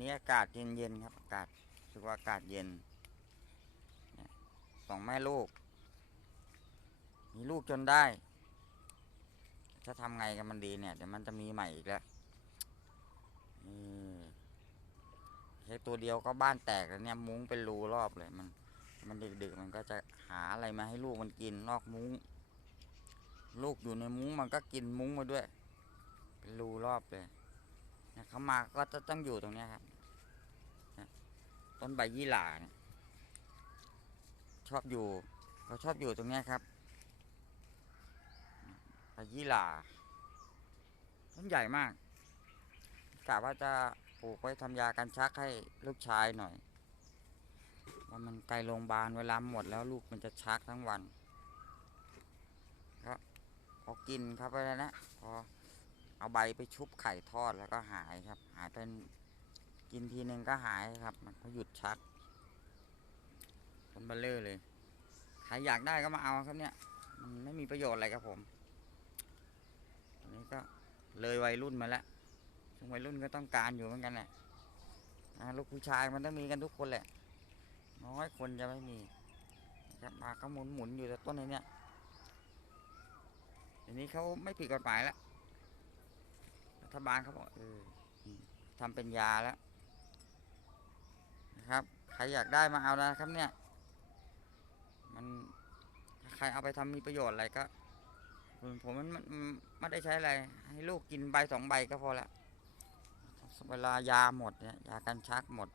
นี้อากาศเย็นๆครับ อากาศรู้สึกว่าอากาศเย็นสองแม่ลูก มีลูกจนได้ จะทำไงกันมันดีเนี่ย เดี๋ยวมันจะมีใหม่อีกแล้วนี่ใช้ตัวเดียวก็บ้านแตกแล้วเนี่ย มุ้งเป็นรูรอบเลยมัน มันดึกๆมันก็จะหาอะไรมาให้ลูกมันกินนอกมุ้ง ลูกอยู่ในมุ้งมันก็กินมุ้งมาด้วย เป็นรูรอบเลย เขามาก็จะต้องอยู่ตรงนี้ครับต้นใบยี่หร่านชอบอยู่เขาชอบอยู่ตรงนี้ครับใบยี่หร่าต้นใหญ่มากกะว่าจะปลูกไว้ทำยากันชักให้ลูกชายหน่อยว่ามันไกลโรงพยาบาลเวลาหมดแล้วลูกมันจะชักทั้งวันก็พอกินครับไปแล้วนะพอ เอาใบไปชุบไข่ทอดแล้วก็หายครับ หายเป็นกินทีหนึ่งก็หายครับ มันก็หยุดชักต้นเบลเลอร์เลย ใครอยากได้ก็มาเอาครับเนี่ยมันไม่มีประโยชน์อะไรครับผมอันนี้ก็เลยวัยรุ่นมาแล้วช่วงวัยรุ่นก็ต้องการอยู่เหมือนกันแหละลูกผู้ชายมันต้องมีกันทุกคนแหละ น้อยคนจะไม่มีครับมาเขาหมุนหมุนอยู่แต่ต้นนี้เนี่ยทีนี้เขาไม่ผิดกฎหมายแล้ว ฐบาลเขาบอกเออทำเป็นยาแล้วนะครับ ใครอยากได้มาเอานะครับเนี่ย มันใครเอาไปทำมีประโยชน์อะไรก็ผมผมมันไม่ได้ใช้อะไร ให้ลูกกินใบสองใบก็พอละเวลายาหมดเนี่ยยากันชักหมด